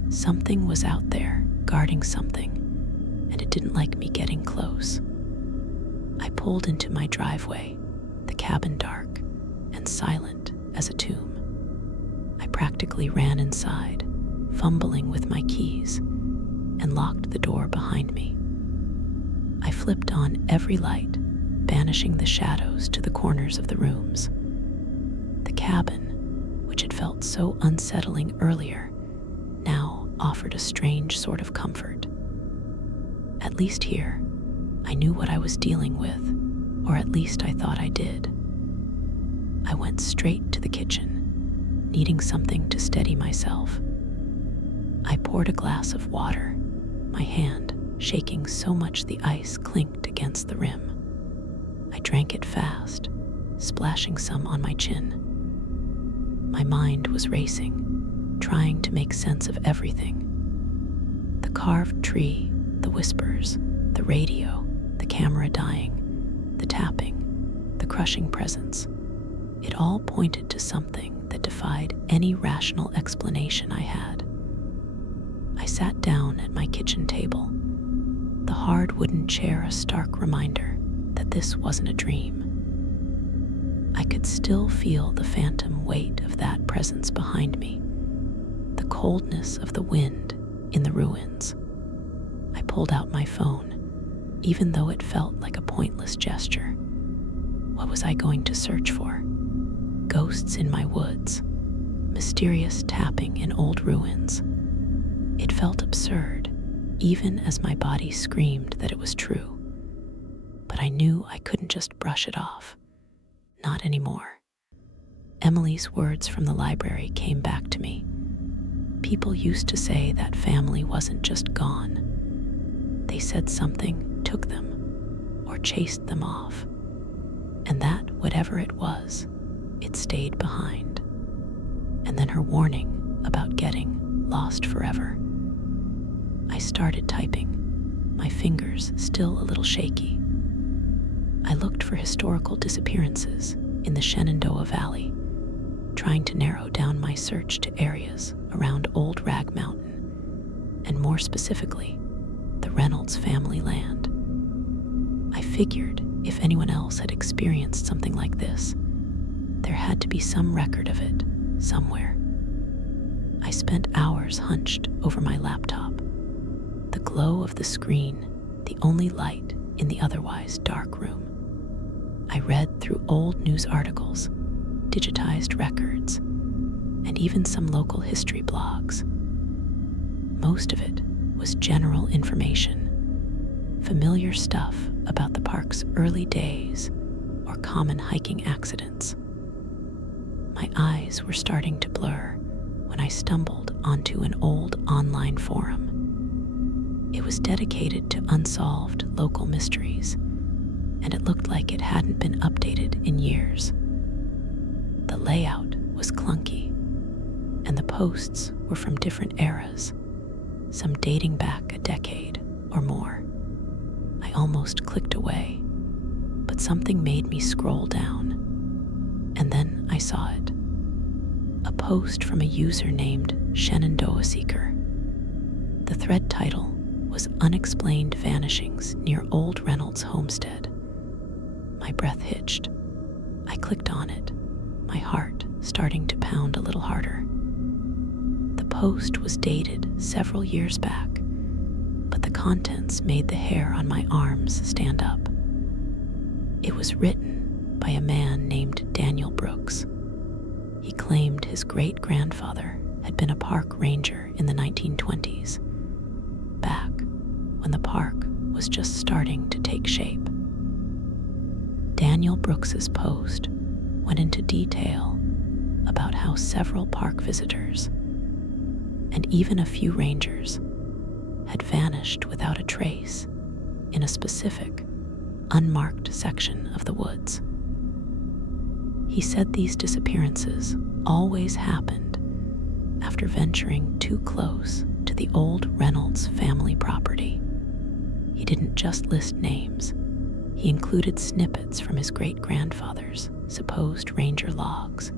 Something was out there, guarding something, and it didn't like me getting close. I pulled into my driveway, the cabin dark and silent as a tomb. I practically ran inside, fumbling with my keys, and locked the door behind me. I flipped on every light, banishing the shadows to the corners of the rooms. The cabin, which had felt so unsettling earlier, now offered a strange sort of comfort. At least here, I knew what I was dealing with, or at least I thought I did. I went straight to the kitchen, needing something to steady myself. I poured a glass of water, my hand shaking so much the ice clinked against the rim. I drank it fast, splashing some on my chin. My mind was racing, trying to make sense of everything. The carved tree, the whispers, the radio, the camera dying, the tapping, the crushing presence. It all pointed to something that defied any rational explanation I had. I sat down at my kitchen table, the hard wooden chair a stark reminder that this wasn't a dream. I could still feel the phantom weight of that presence behind me, the coldness of the wind in the ruins. I pulled out my phone, even though it felt like a pointless gesture. What was I going to search for? Ghosts in my woods, mysterious tapping in old ruins. It felt absurd, even as my body screamed that it was true. But I knew I couldn't just brush it off. Not anymore. Emily's words from the library came back to me. People used to say that family wasn't just gone. They said something took them or chased them off. And that whatever it was, it stayed behind. And then her warning about getting lost forever. I started typing, my fingers still a little shaky. I looked for historical disappearances in the Shenandoah Valley, trying to narrow down my search to areas around Old Rag Mountain, and more specifically, the Reynolds family land. I figured if anyone else had experienced something like this, there had to be some record of it somewhere. I spent hours hunched over my laptop, the glow of the screen the only light in the otherwise dark room. I read through old news articles, digitized records, and even some local history blogs. Most of it was general information, familiar stuff about the park's early days or common hiking accidents. My eyes were starting to blur when I stumbled onto an old online forum. It was dedicated to unsolved local mysteries, and it looked like it hadn't been updated in years. The layout was clunky, and the posts were from different eras, some dating back a decade or more. I almost clicked away, but something made me scroll down, and then I saw it. A post from a user named Shenandoah Seeker. The thread title was Unexplained Vanishings Near Old Reynolds Homestead. My breath hitched. I clicked on it, my heart starting to pound a little harder. The post was dated several years back, but the contents made the hair on my arms stand up. It was written by a man named Daniel Brooks. He claimed his great-grandfather had been a park ranger in the 1920s, back when the park was just starting to take shape. Daniel Brooks's post went into detail about how several park visitors, and even a few rangers, had vanished without a trace in a specific, unmarked section of the woods. He said these disappearances always happened after venturing too close to the old Reynolds family property. He didn't just list names, he included snippets from his great-grandfather's supposed ranger logs,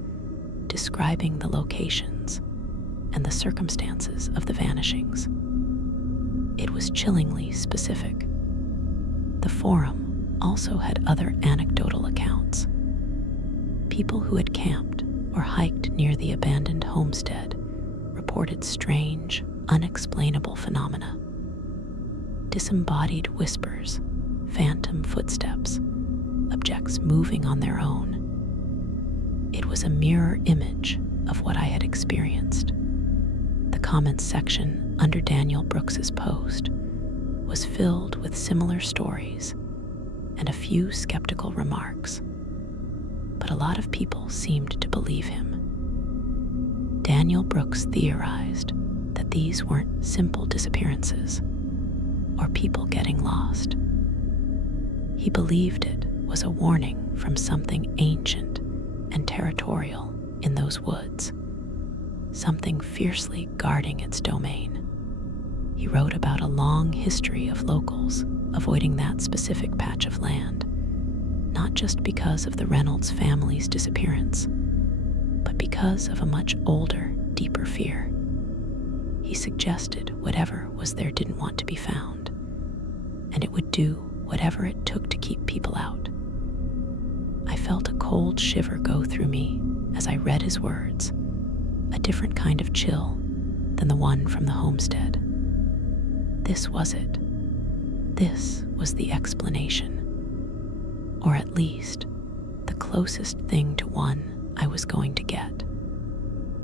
describing the locations and the circumstances of the vanishings. It was chillingly specific. The forum also had other anecdotal accounts. People who had camped or hiked near the abandoned homestead reported strange, unexplainable phenomena. Disembodied whispers, phantom footsteps, objects moving on their own. It was a mirror image of what I had experienced. The comments section under Daniel Brooks's post was filled with similar stories and a few skeptical remarks, but a lot of people seemed to believe him. Daniel Brooks theorized that these weren't simple disappearances or people getting lost. He believed it was a warning from something ancient and territorial in those woods, something fiercely guarding its domain. He wrote about a long history of locals avoiding that specific patch of land, not just because of the Reynolds family's disappearance, but because of a much older, deeper fear. He suggested whatever was there didn't want to be found, and it would do whatever it took to keep people out. I felt a cold shiver go through me as I read his words, a different kind of chill than the one from the homestead. This was it. This was the explanation, or at least the closest thing to one I was going to get.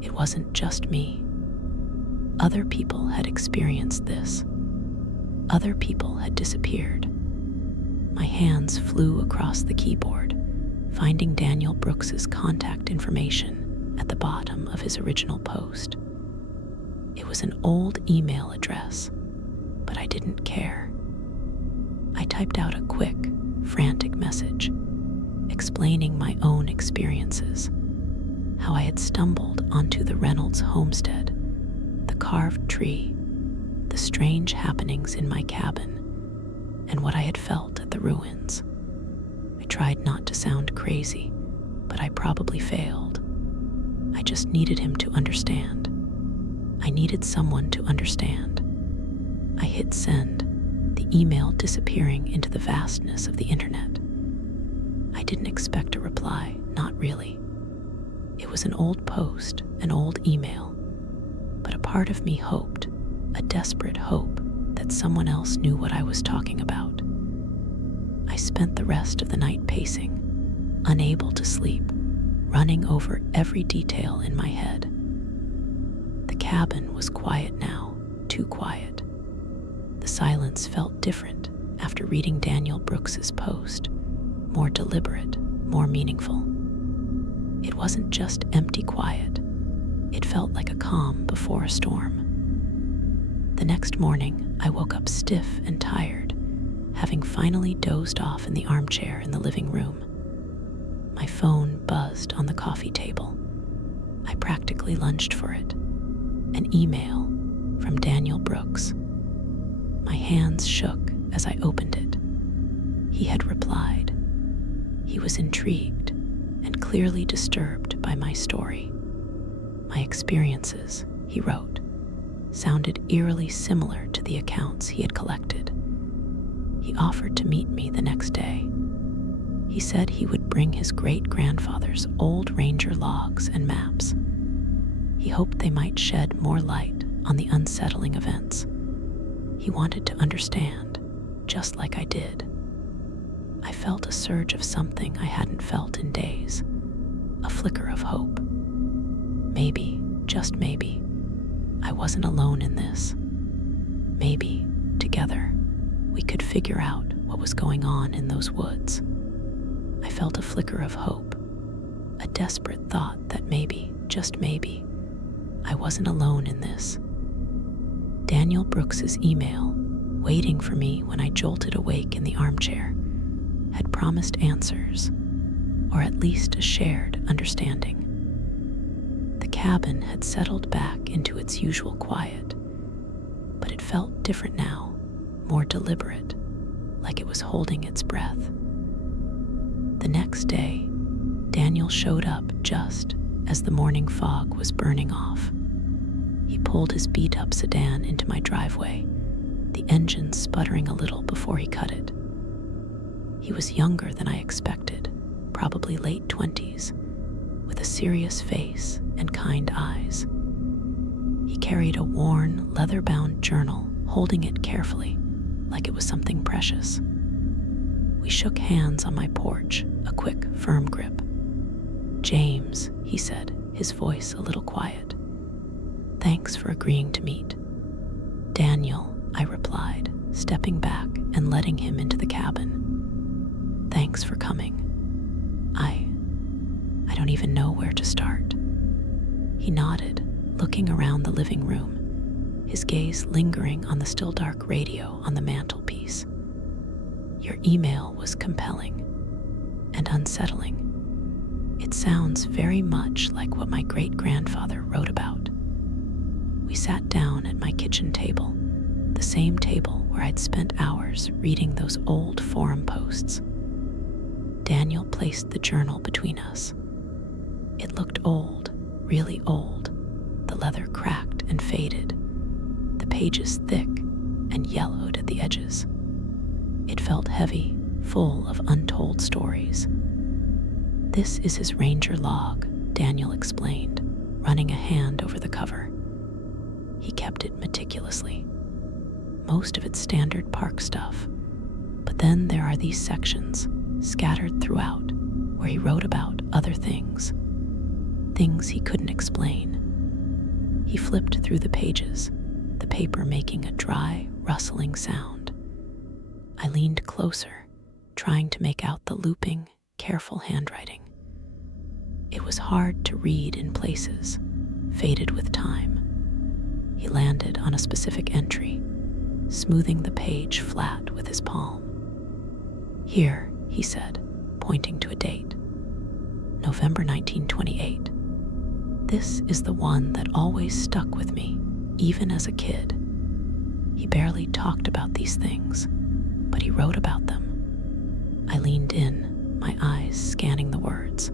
It wasn't just me. Other people had experienced this. Other people had disappeared. My hands flew across the keyboard, finding Daniel Brooks's contact information at the bottom of his original post. It was an old email address, but I didn't care. I typed out a quick, frantic message, explaining my own experiences, how I had stumbled onto the Reynolds homestead, the carved tree, the strange happenings in my cabin, and what I had felt at the ruins. I tried not to sound crazy, but I probably failed. I just needed him to understand. I needed someone to understand. I hit send, the email disappearing into the vastness of the internet. I didn't expect a reply, not really. It was an old post, an old email, but a part of me hoped, a desperate hope, that someone else knew what I was talking about. I spent the rest of the night pacing, unable to sleep, running over every detail in my head. The cabin was quiet now, too quiet. The silence felt different after reading Daniel Brooks's post, more deliberate, more meaningful. It wasn't just empty quiet. It felt like a calm before a storm. The next morning, I woke up stiff and tired, having finally dozed off in the armchair in the living room. My phone buzzed on the coffee table. I practically lunged for it. An email from Daniel Brooks. My hands shook as I opened it. He had replied. He was intrigued and clearly disturbed by my story. My experiences, he wrote, sounded eerily similar to the accounts he had collected. He offered to meet me the next day. He said he would bring his great-grandfather's old ranger logs and maps. He hoped they might shed more light on the unsettling events. He wanted to understand, just like I did. I felt a surge of something I hadn't felt in days, a flicker of hope. Maybe, just maybe, I wasn't alone in this. Maybe, together, we could figure out what was going on in those woods. I felt a flicker of hope, a desperate thought that maybe, just maybe, I wasn't alone in this. Daniel Brooks's email, waiting for me when I jolted awake in the armchair, had promised answers, or at least a shared understanding. The cabin had settled back into its usual quiet, but it felt different now, more deliberate, like it was holding its breath. The next day, Daniel showed up just as the morning fog was burning off. He pulled his beat-up sedan into my driveway, the engine sputtering a little before he cut it. He was younger than I expected, probably late 20s, with a serious face and kind eyes. He carried a worn, leather-bound journal, holding it carefully, like it was something precious. We shook hands on my porch, a quick, firm grip. "James," he said, his voice a little quiet. "Thanks for agreeing to meet." "Daniel," I replied, stepping back and letting him into the cabin. "Thanks for coming. I don't even know where to start." He nodded, looking around the living room, his gaze lingering on the still dark radio on the mantelpiece. "Your email was compelling and unsettling. It sounds very much like what my great-grandfather wrote about." We sat down at my kitchen table, the same table where I'd spent hours reading those old forum posts. Daniel placed the journal between us. It looked old, really old, the leather cracked and faded, the pages thick and yellowed at the edges. It felt heavy, full of untold stories. "This is his ranger log," Daniel explained, running a hand over the cover. He kept it meticulously. Most of it's standard park stuff, but then there are these sections, scattered throughout, where he wrote about other things he couldn't explain. He flipped through the pages, the paper making a dry, rustling sound. I leaned closer, trying to make out the looping, careful handwriting. It was hard to read in places, faded with time. He landed on a specific entry, smoothing the page flat with his palm. "Here," he said, pointing to a date. November 1928. This is the one that always stuck with me, even as a kid. He barely talked about these things, but he wrote about them. I leaned in, my eyes scanning the words.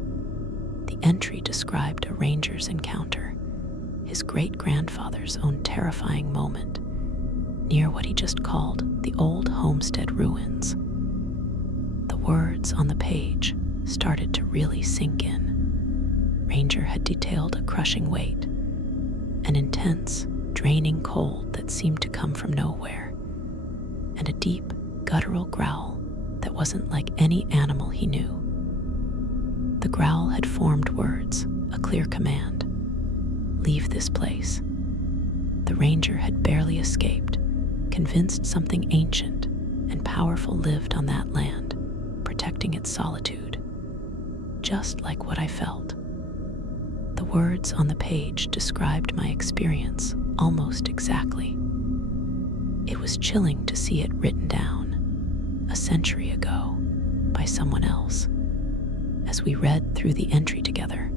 The entry described a ranger's encounter, his great-grandfather's own terrifying moment, near what he just called the old homestead ruins. The words on the page started to really sink in. Ranger had detailed a crushing weight, an intense, draining cold that seemed to come from nowhere, and a deep, guttural growl that wasn't like any animal he knew. The growl had formed words, a clear command. Leave this place. The ranger had barely escaped, convinced something ancient and powerful lived on that land, protecting its solitude. Just like what I felt. The words on the page described my experience almost exactly. It was chilling to see it written down, a century ago, by someone else. As we read through the entry together,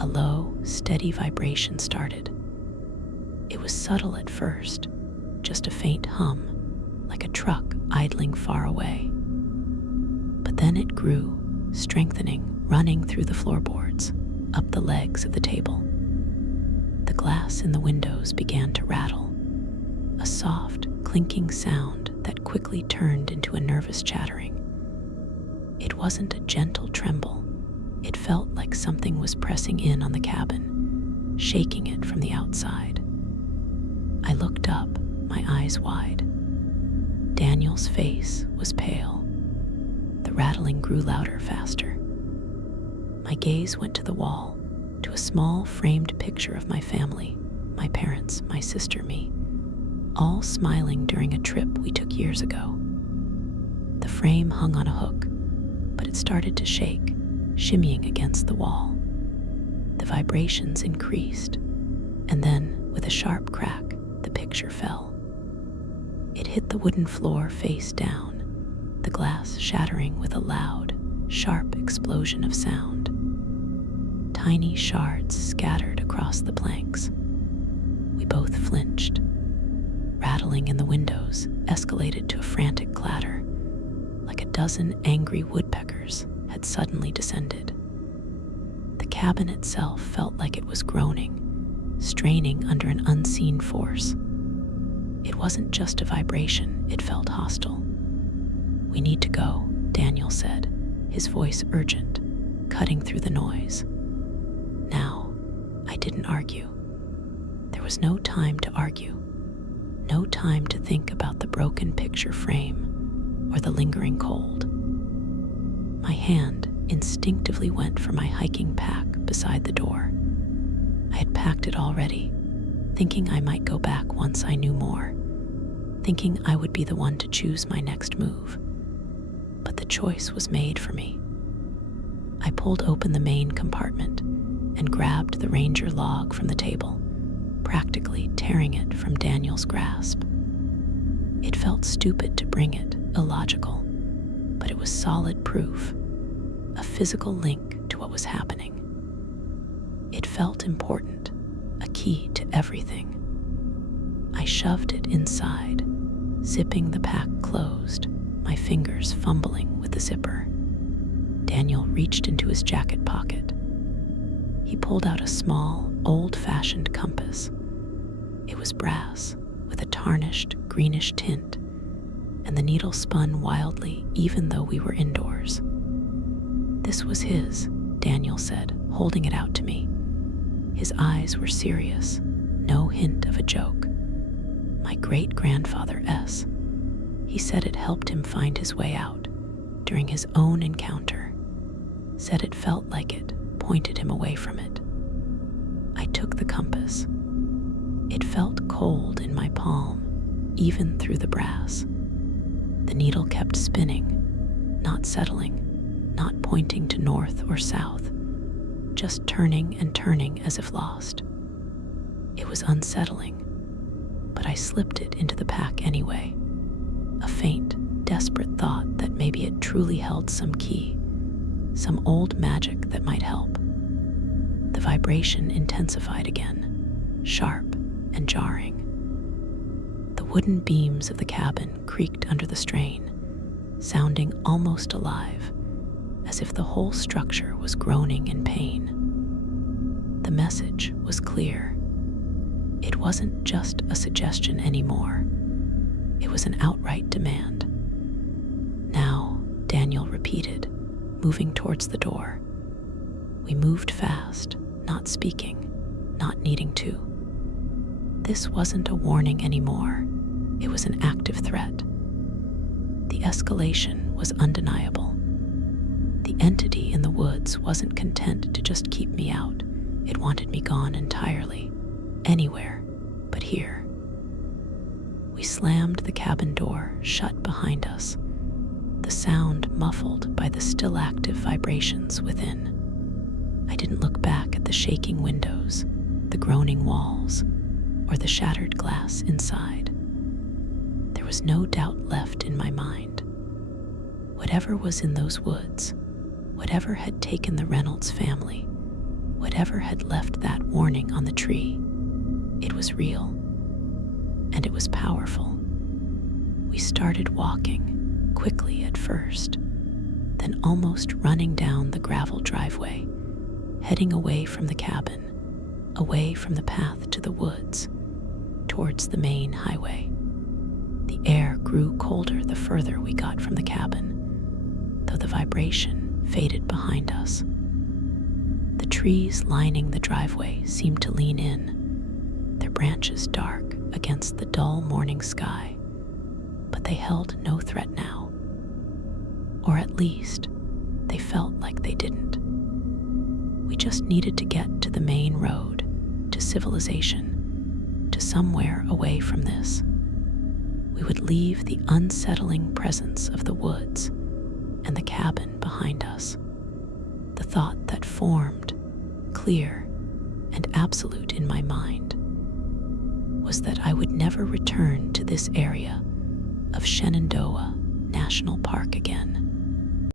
a low, steady vibration started. It was subtle at first, just a faint hum, like a truck idling far away. But then it grew, strengthening, running through the floorboards, up the legs of the table. The glass in the windows began to rattle, a soft, clinking sound that quickly turned into a nervous chattering. It wasn't a gentle tremble. It felt like something was pressing in on the cabin, shaking it from the outside. I looked up, my eyes wide. Daniel's face was pale. The rattling grew louder, faster. My gaze went to the wall, to a small framed picture of my family, my parents, my sister, me, all smiling during a trip we took years ago. The frame hung on a hook, but it started to shake, shimmying against the wall. The vibrations increased, and then, with a sharp crack, the picture fell. It hit the wooden floor face down, the glass shattering with a loud, sharp explosion of sound. Tiny shards scattered across the planks. We both flinched. Rattling in the windows escalated to a frantic clatter, like a dozen angry woodpeckers had suddenly descended. The cabin itself felt like it was groaning, straining under an unseen force. It wasn't just a vibration, it felt hostile. "We need to go," Daniel said, his voice urgent, cutting through the noise. Now, I didn't argue. There was no time to argue, no time to think about the broken picture frame or the lingering cold. My hand instinctively went for my hiking pack beside the door. I had packed it already, thinking I might go back once I knew more, thinking I would be the one to choose my next move. But the choice was made for me. I pulled open the main compartment and grabbed the ranger log from the table, practically tearing it from Daniel's grasp. It felt stupid to bring it, illogical, but it was solid proof, a physical link to what was happening. It felt important, a key to everything. I shoved it inside, zipping the pack closed, my fingers fumbling with the zipper. Daniel reached into his jacket pocket. He pulled out a small, old-fashioned compass. It was brass, with a tarnished, greenish tint, and the needle spun wildly even though we were indoors. "This was his," Daniel said, holding it out to me. His eyes were serious, no hint of a joke. "My great-grandfather S. He said it helped him find his way out during his own encounter. Said it felt like it pointed him away from it." I took the compass. It felt cold in my palm, even through the brass. The needle kept spinning, not settling, not pointing to north or south, just turning and turning as if lost. It was unsettling, but I slipped it into the pack anyway, a faint, desperate thought that maybe it truly held some key, some old magic that might help. The vibration intensified again, sharp and jarring. The wooden beams of the cabin creaked under the strain, sounding almost alive, as if the whole structure was groaning in pain. The message was clear. It wasn't just a suggestion anymore. It was an outright demand. "Now," Daniel repeated, moving towards the door. We moved fast, not speaking, not needing to. This wasn't a warning anymore. It was an active threat. The escalation was undeniable. The entity in the woods wasn't content to just keep me out. It wanted me gone entirely, anywhere but here. We slammed the cabin door shut behind us, the sound muffled by the still active vibrations within. I didn't look back at the shaking windows, the groaning walls, or the shattered glass inside. There was no doubt left in my mind. Whatever was in those woods, whatever had taken the Reynolds family, whatever had left that warning on the tree, it was real, and it was powerful. We started walking, quickly at first, then almost running down the gravel driveway, heading away from the cabin, away from the path to the woods, towards the main highway. The air grew colder the further we got from the cabin, though the vibration faded behind us. The trees lining the driveway seemed to lean in, their branches dark against the dull morning sky, but they held no threat now. Or at least, they felt like they didn't. We just needed to get to the main road, to civilization, to somewhere away from this. We would leave the unsettling presence of the woods and the cabin behind us. The thought that formed, clear and absolute in my mind, was that I would never return to this area of Shenandoah National Park again.